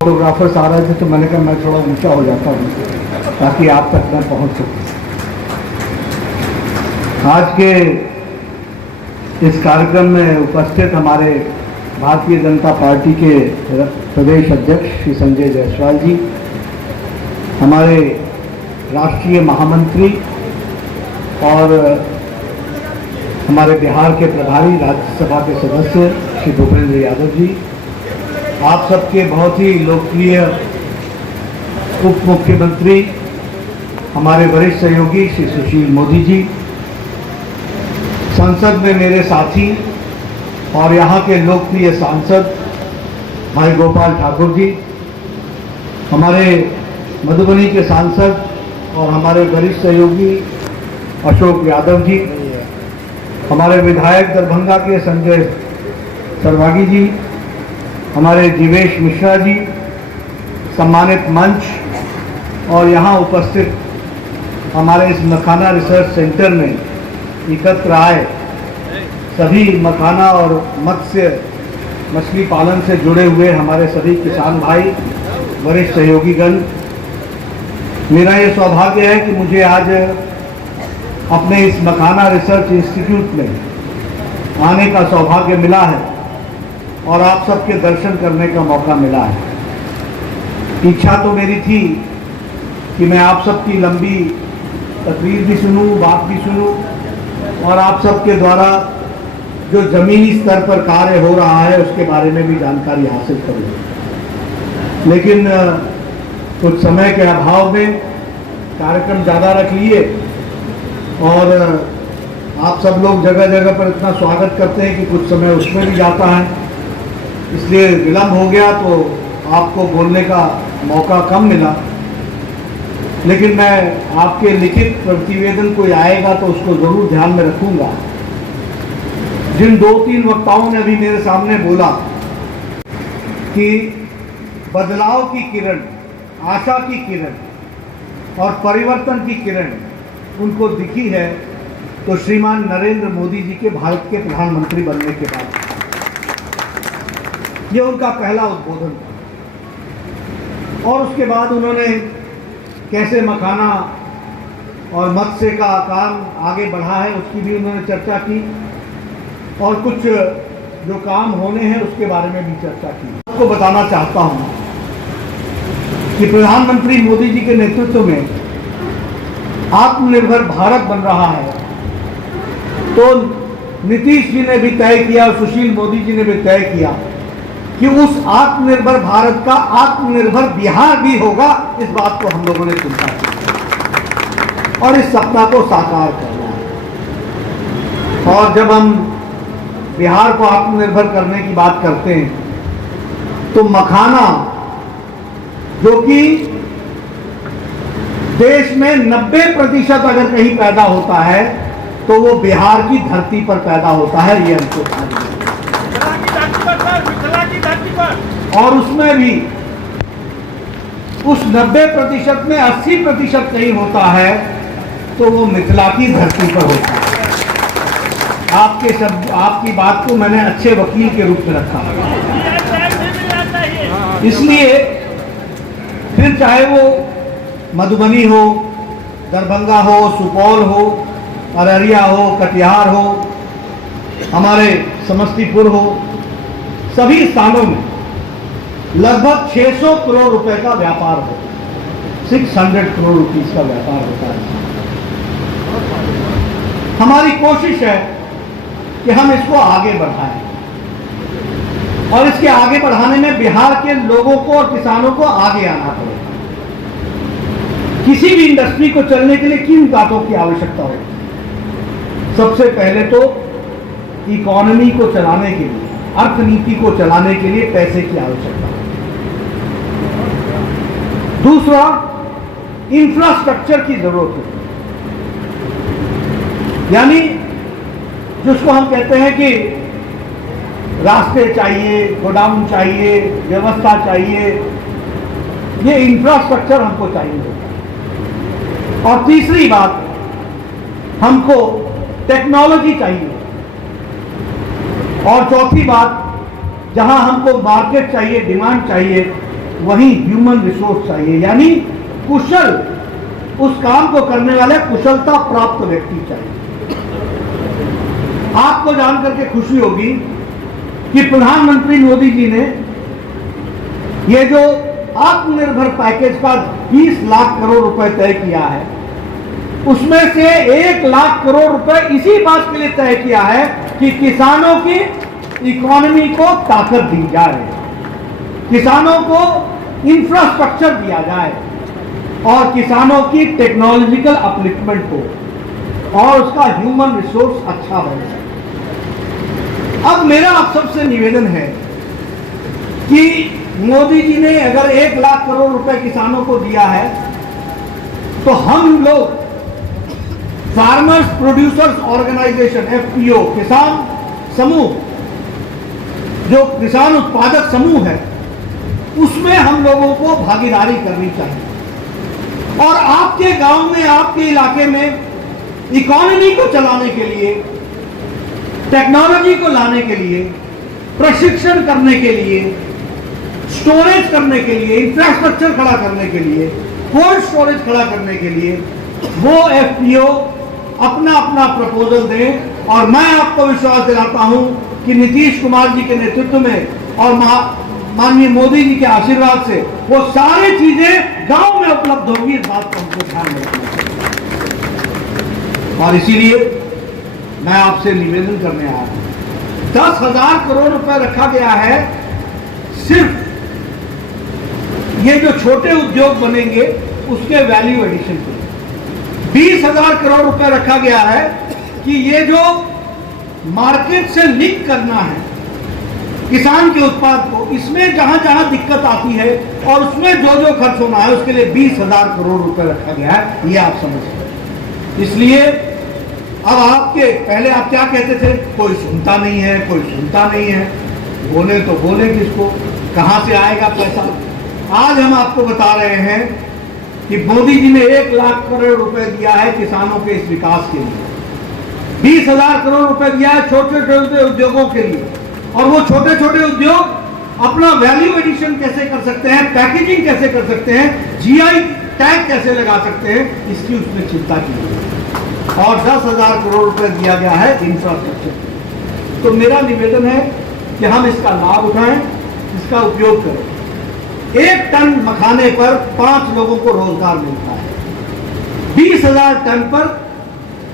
Photographers आ रहे थे तो मैंने कहा मैं थोड़ा ऊंचा हो जाता हूँ ताकि आप तक मैं पहुँच सकूँ। आज के इस कार्यक्रम में उपस्थित हमारे भारतीय जनता पार्टी के प्रदेश अध्यक्ष श्री संजय जायसवाल जी, हमारे राष्ट्रीय महामंत्री और हमारे बिहार के प्रभारी राज्यसभा के सदस्य श्री भूपेंद्र यादव जी, आप सबके बहुत ही लोकप्रिय उप मुख्यमंत्री हमारे वरिष्ठ सहयोगी श्री सुशील मोदी जी, संसद में मेरे साथी और यहाँ के लोकप्रिय सांसद भाई गोपाल ठाकुर जी, हमारे मधुबनी के सांसद और हमारे वरिष्ठ सहयोगी अशोक यादव जी, हमारे विधायक दरभंगा के संजय सरवागी जी, हमारे जीवेश मिश्रा जी, सम्मानित मंच और यहाँ उपस्थित हमारे इस मखाना रिसर्च सेंटर में एकत्र आए सभी मखाना और मत्स्य मछली पालन से जुड़े हुए हमारे सभी किसान भाई, वरिष्ठ सहयोगीगण, मेरा ये सौभाग्य है कि मुझे आज अपने इस मखाना रिसर्च इंस्टीट्यूट में आने का सौभाग्य मिला है और आप सबके दर्शन करने का मौका मिला है। इच्छा तो मेरी थी कि मैं आप सबकी लंबी तकरीर भी सुनूं, बात भी सुनूं और आप सबके द्वारा जो जमीनी स्तर पर कार्य हो रहा है उसके बारे में भी जानकारी हासिल करूं। लेकिन कुछ समय के अभाव में कार्यक्रम ज़्यादा रख लिए और आप सब लोग जगह जगह पर इतना स्वागत करते हैं कि कुछ समय उसमें भी जाता है, इसलिए विलम्ब हो गया तो आपको बोलने का मौका कम मिला। लेकिन मैं आपके लिखित प्रतिवेदन कोई आएगा तो उसको ज़रूर ध्यान में रखूंगा। जिन 2-3 वक्ताओं ने अभी मेरे सामने बोला कि बदलाव की किरण, आशा की किरण और परिवर्तन की किरण उनको दिखी है, तो श्रीमान नरेंद्र मोदी जी के भारत के प्रधानमंत्री बनने के बाद ये उनका पहला उद्बोधन था। और उसके बाद उन्होंने कैसे मखाना और मत्स्य का काम आगे बढ़ा है उसकी भी उन्होंने चर्चा की और कुछ जो काम होने हैं उसके बारे में भी चर्चा की। आपको बताना चाहता हूं कि प्रधानमंत्री मोदी जी के नेतृत्व में आत्मनिर्भर भारत बन रहा है, तो नीतीश जी ने भी तय किया और सुशील मोदी जी ने भी तय किया कि उस आत्मनिर्भर भारत का आत्मनिर्भर बिहार भी होगा। इस बात को हम लोगों ने चिंता की और इस सपना को साकार करना है। और जब हम बिहार को आत्मनिर्भर करने की बात करते हैं तो मखाना, जो कि देश में 90% अगर कहीं पैदा होता है तो वो बिहार की धरती पर पैदा होता है, ये हमको और उसमें भी उस 90% में 80% कहीं होता है तो वो मिथिला की धरती पर होता है। आपके शब्द, आपकी बात को मैंने अच्छे वकील के रूप में रखा, इसलिए फिर चाहे वो मधुबनी हो, दरभंगा हो, सुपौल हो, अररिया हो, कटिहार हो, हमारे समस्तीपुर हो, सभी स्थानों में लगभग 600 करोड़ रुपए का व्यापार हो, 600 करोड़ रुपीस का व्यापार होता है। हमारी कोशिश है कि हम इसको आगे बढ़ाएं और इसके आगे बढ़ाने में बिहार के लोगों को और किसानों को आगे आना पड़ेगा। किसी भी इंडस्ट्री को चलने के लिए किन बातों की आवश्यकता होगी? सबसे पहले तो इकोनॉमी को चलाने के लिए, अर्थनीति को चलाने के लिए पैसे की आवश्यकता है। दूसरा, इंफ्रास्ट्रक्चर की जरूरत है, यानी जिसको हम कहते हैं कि रास्ते चाहिए, गोडाउन चाहिए, व्यवस्था चाहिए, ये इंफ्रास्ट्रक्चर हमको चाहिए। और तीसरी बात, हमको टेक्नोलॉजी चाहिए। और चौथी बात, जहां हमको मार्केट चाहिए, डिमांड चाहिए, वहीं ह्यूमन रिसोर्स चाहिए, यानी कुशल, उस काम को करने वाले कुशलता प्राप्त व्यक्ति चाहिए। आपको जानकर के खुशी होगी कि प्रधानमंत्री मोदी जी ने ये जो आत्मनिर्भर पैकेज का 20 लाख करोड़ रुपए तय किया है, उसमें से 1 लाख करोड़ रुपए इसी बात के लिए तय किया है कि किसानों की इकोनॉमी को ताकत दी जाए, किसानों को इंफ्रास्ट्रक्चर दिया जाए और किसानों की टेक्नोलॉजिकल अपलिफ्टमेंट हो और उसका ह्यूमन रिसोर्स अच्छा बने। अब मेरा आप सबसे निवेदन है कि मोदी जी ने अगर 1 लाख करोड़ रुपए किसानों को दिया है, तो हम लोग फार्मर्स प्रोड्यूसर्स ऑर्गेनाइजेशन FPO, किसान समूह, जो किसान उत्पादक समूह है, उसमें हम लोगों को भागीदारी करनी चाहिए और आपके गांव में, आपके इलाके में इकोनॉमी को चलाने के लिए, टेक्नोलॉजी को लाने के लिए, प्रशिक्षण करने के लिए, स्टोरेज करने के लिए, इंफ्रास्ट्रक्चर खड़ा करने के लिए, कोल्ड स्टोरेज खड़ा करने के लिए वो FPO अपना अपना प्रपोजल दें। और मैं आपको विश्वास दिलाता हूं कि नीतीश कुमार जी के नेतृत्व में और माननीय मोदी जी के आशीर्वाद से वो सारी चीजें गांव में उपलब्ध होंगी। इस बात को हमको ध्यान रखना है और इसीलिए मैं आपसे निवेदन करने आया हूं। 10,000 करोड़ रुपए रखा गया है सिर्फ ये जो छोटे उद्योग बनेंगे उसके वैल्यू एडिशन के लिए। 20,000 करोड़ रुपए रखा गया है कि ये जो मार्केट से लिंक करना है किसान के उत्पाद को, इसमें जहां जहां दिक्कत आती है और उसमें जो जो खर्च होना है उसके लिए 20,000 करोड़ रुपए रखा गया है। ये आप समझिए। इसलिए अब आपके पहले आप क्या कहते थे, कोई सुनता नहीं है, कोई सुनता नहीं है, बोले तो बोले किसको, कहां से आएगा पैसा। आज हम आपको बता रहे हैं कि मोदी जी ने 1 लाख करोड़ रुपए दिया है किसानों के इस विकास के लिए, 20,000 करोड़ रुपए दिया है छोटे छोटे उद्योगों के लिए। और वो छोटे छोटे उद्योग अपना वैल्यू एडिशन कैसे कर सकते हैं, पैकेजिंग कैसे कर सकते हैं, GI टैग कैसे लगा सकते हैं, इसकी उसने चिंता की है। और 10,000 करोड़ रुपए दिया गया है इंफ्रास्ट्रक्चर। तो मेरा निवेदन है कि हम इसका लाभ उठाएं, इसका उपयोग करें। 1 टन मखाने पर 5 लोगों को रोजगार मिलता है। 20,000 टन पर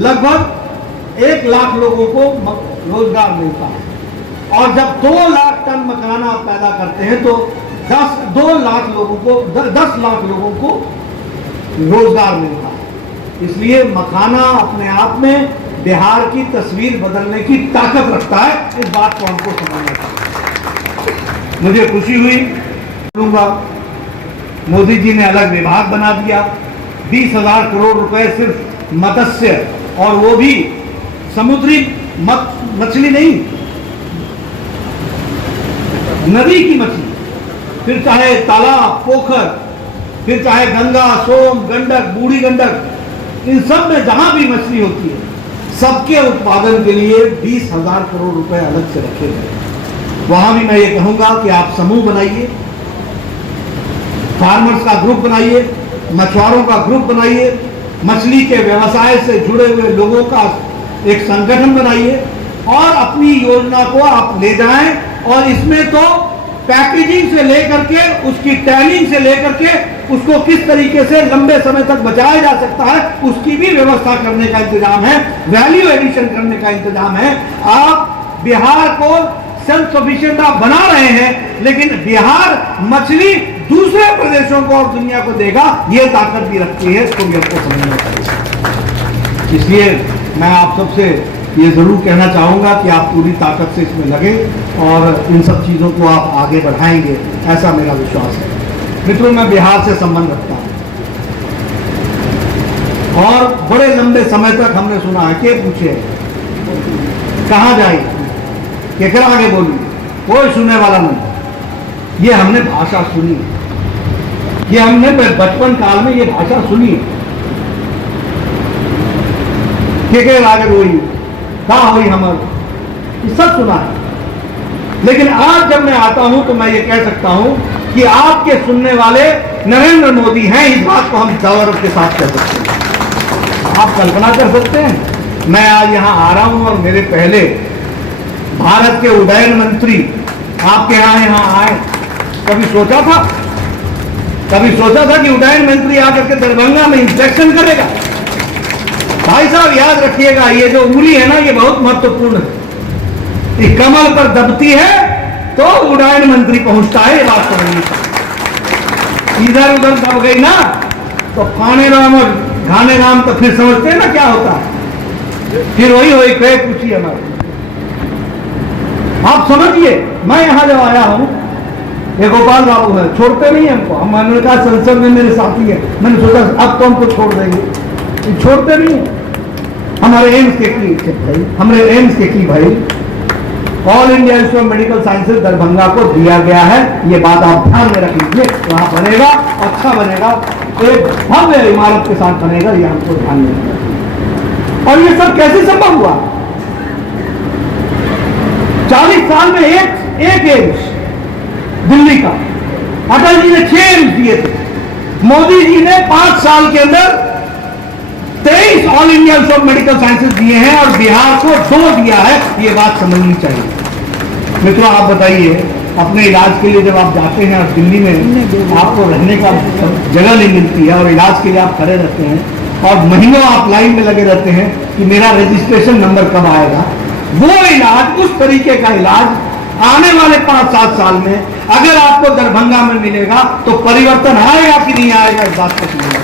लगभग 1 लाख लोगों को रोजगार मिलता है। और जब 2 लाख टन मखाना आप पैदा करते हैं तो 2 लाख लोगों को 10 लाख लोगों को रोजगार मिलता है। इसलिए मखाना अपने आप में बिहार की तस्वीर बदलने की ताकत रखता है। इस बात को हमको समझना चाहिए। मुझे खुशी हुई, मोदी जी ने अलग विभाग बना दिया। 20,000 करोड़ रुपए सिर्फ मत्स्य, और वो भी समुद्री मछली नहीं, नदी की मछली, फिर चाहे तालाब, पोखर, फिर चाहे गंगा, सोम, गंडक, बूढ़ी गंडक, इन सब में जहां भी मछली होती है, सबके उत्पादन के लिए 20,000 करोड़ रुपए अलग से रखे गए। वहां भी मैं ये कहूंगा कि आप समूह बनाइए, फार्मर्स का ग्रुप बनाइए, मछुआरों का ग्रुप बनाइए, मछली के व्यवसाय से जुड़े हुए लोगों का एक संगठन बनाइए और अपनी योजना को आप ले जाएं। और इसमें तो पैकेजिंग से लेकर के, उसकी टैलिंग से लेकर के, उसको किस तरीके से लंबे समय तक बचाया जा सकता है, उसकी भी व्यवस्था करने का इंतजाम है, वैल्यू एडिशन करने का इंतजाम है। आप बिहार को सेल्फ सफिशिएंट आप बना रहे हैं, लेकिन बिहार मछली दूसरे प्रदेशों को और दुनिया को देगा, ये ताकत भी रखती है। इसको भी आपको समझना चाहिए। इसलिए मैं आप सबसे ये जरूर कहना चाहूंगा कि आप पूरी ताकत से इसमें लगे और इन सब चीज़ों को आप आगे बढ़ाएंगे, ऐसा मेरा विश्वास है। मित्रों, मैं बिहार से संबंध रखता हूं और बड़े लंबे समय तक हमने सुना है कि पूछे कहाँ जाए, केकरा आगे बोली, कोई सुनने वाला नहीं। ये हमने भाषा सुनी, ये हमने बचपन काल में ये भाषा सुनी, केकरा आगे बोली, कहा हुई हमारे, ये सब सुना है। लेकिन आज जब मैं आता हूं तो मैं ये कह सकता हूं कि आपके सुनने वाले नरेंद्र मोदी हैं, इस बात को हम गौरव के साथ कह सकते हैं। आप कल्पना कर सकते हैं, मैं आज यहां आ रहा हूं और मेरे पहले भारत के उड्डयन मंत्री आपके यहां आए। कभी सोचा था कि उड्डयन मंत्री आकर के दरभंगा में इंस्पेक्शन करेगा? भाई साहब याद रखिएगा, ये जो उंगली है ना, ये बहुत महत्वपूर्ण है। ये कमल पर दबती है तो उड्डयन मंत्री पहुंचता है, ये बात समझनी चाहिए। इधर उधर दब गई ना तो खाने राम और घाने राम, तो फिर समझते हैं ना क्या होता है, फिर वही कहे पूछिए हमारे। आप समझिए, मैं यहां जब आया हूं, ये गोपाल बाबू है, छोड़ते नहीं हमको। हमने कहा संसद में मेरे साथी है, मैंने सोचा अब तो हमको छोड़ देंगे, छोड़ते नहीं है। हमारे एम्स के की भाई all India institute of medical sciences Darbhanga को दिया गया है। ये बात आप ध्यान में रख लीजिए, वहां बनेगा, अच्छा बनेगा, एक भव्य इमारत के साथ बनेगा, ये हमको ध्यान में रखना। और ये सब कैसे संभव हुआ? 40 साल में एक एम्स दिल्ली का, अटल जी ने 6 एम्स दिए थे, मोदी जी ने 5 साल के अंदर 23 all India institute of medical sciences दिए हैं और बिहार को 2 दिया है। ये बात समझनी चाहिए। मित्रों, आप बताइए, अपने इलाज के लिए जब आप जाते हैं और दिल्ली में आपको रहने का जगह नहीं मिलती है और इलाज के लिए आप खड़े रहते हैं और महीनों आप लाइन में लगे रहते हैं कि मेरा रजिस्ट्रेशन नंबर कब आएगा, वो इलाज, उस तरीके का इलाज आने वाले 5-7 साल में अगर आपको दरभंगा में मिलेगा तो परिवर्तन आएगा कि नहीं आएगा, इस बात को समझेगा।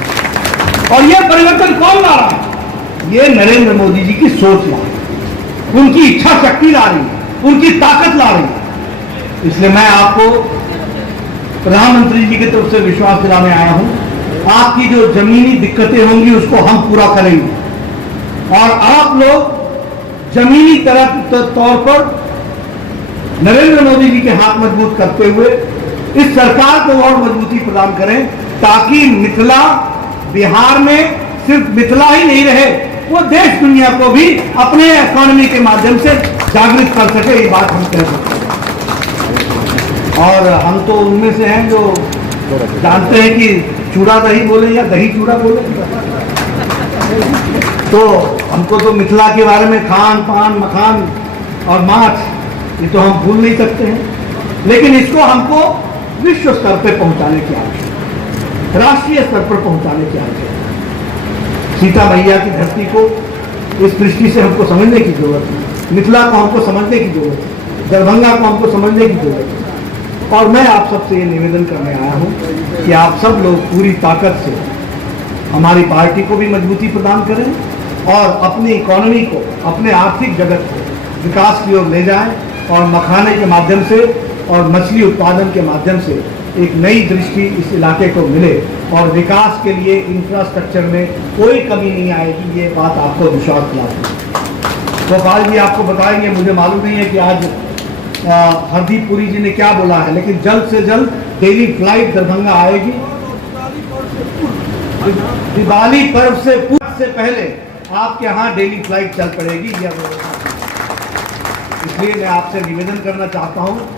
और यह परिवर्तन कौन ला रहा है? ये नरेंद्र मोदी जी की सोच ला रही है, उनकी इच्छा शक्ति ला रही है, उनकी ताकत ला रही है। इसलिए मैं आपको प्रधानमंत्री जी की तरफ से विश्वास दिलाने आया हूं, आपकी जो जमीनी दिक्कतें होंगी उसको हम पूरा करेंगे और आप लोग जमीनी तौर पर नरेंद्र मोदी जी के हाथ मजबूत करते हुए इस सरकार को और मजबूती प्रदान करें, ताकि मिथिला बिहार में सिर्फ मिथिला ही नहीं रहे, वो देश दुनिया को भी अपने इकोनॉमी के माध्यम से जागृत कर सके, ये बात हम कह सकते हैं। और हम तो उनमें से हैं जो जानते हैं कि चूड़ा दही बोले या दही चूड़ा बोले, तो हमको तो मिथिला के बारे में खान पान, मखान और माछ, ये तो हम भूल नहीं सकते हैं। लेकिन इसको हमको विश्व स्तर पर पहुंचाने की आवश्यकता, राष्ट्रीय स्तर पर पहुंचाने की आवश्यकता। सीता मैया की धरती को इस दृष्टि से हमको समझने की जरूरत है, मिथिला को हमको समझने की जरूरत है, दरभंगा को हमको समझने की जरूरत है। और मैं आप सबसे ये निवेदन करने आया हूँ कि आप सब लोग पूरी ताकत से हमारी पार्टी को भी मजबूती प्रदान करें और अपनी इकोनॉमी को, अपने आर्थिक जगत को विकास की ओर ले जाएं और मखाने के माध्यम से और मछली उत्पादन के माध्यम से एक नई दृष्टि इस इलाके को मिले और विकास के लिए इंफ्रास्ट्रक्चर में कोई कमी नहीं आएगी, ये बात आपको विश्वास दिलाती है। गोपाल जी आपको बताएंगे, मुझे मालूम नहीं है कि आज हरदीप पुरी जी ने क्या बोला है, लेकिन जल्द से जल्द डेली फ्लाइट दरभंगा आएगी। दिवाली पर्व से पहले आपके यहाँ डेली फ्लाइट चल पड़ेगी। इसलिए मैं आपसे निवेदन करना चाहता हूँ,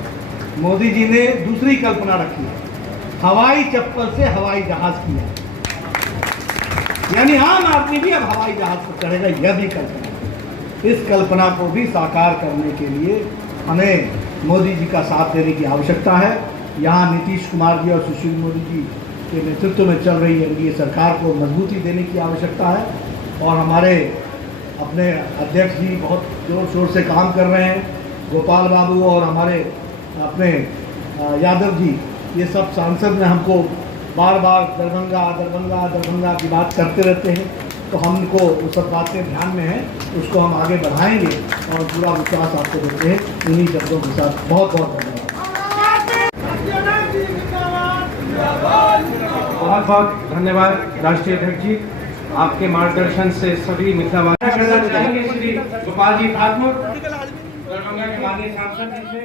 मोदी जी ने दूसरी कल्पना रखी है, हवाई चप्पल से हवाई जहाज किया, यानी आम आदमी भी अब हवाई जहाज पर चढ़ेगा, यह भी कल्पना है। इस कल्पना को भी साकार करने के लिए हमें मोदी जी का साथ देने की आवश्यकता है। यहाँ नीतीश कुमार जी और सुशील मोदी जी के नेतृत्व में चल रही एनडीए सरकार को मजबूती देने की आवश्यकता है और हमारे अपने अध्यक्ष जी बहुत जोर शोर से काम कर रहे हैं, गोपाल बाबू और हमारे अपने यादव जी, ये सब सांसद ने हमको बार बार दरभंगा की बात करते रहते हैं, तो हमको वो सब बातें ध्यान में हैं, उसको हम आगे बढ़ाएंगे और पूरा विश्वास आपको देते हैं। इन्हीं शब्दों के साथ बहुत बहुत धन्यवाद राष्ट्रीय अध्यक्ष जी, आपके मार्गदर्शन से सभी मिथिलावासी श्री गोपाल जी ठाकुर दरभंगा के माननीय सांसद जी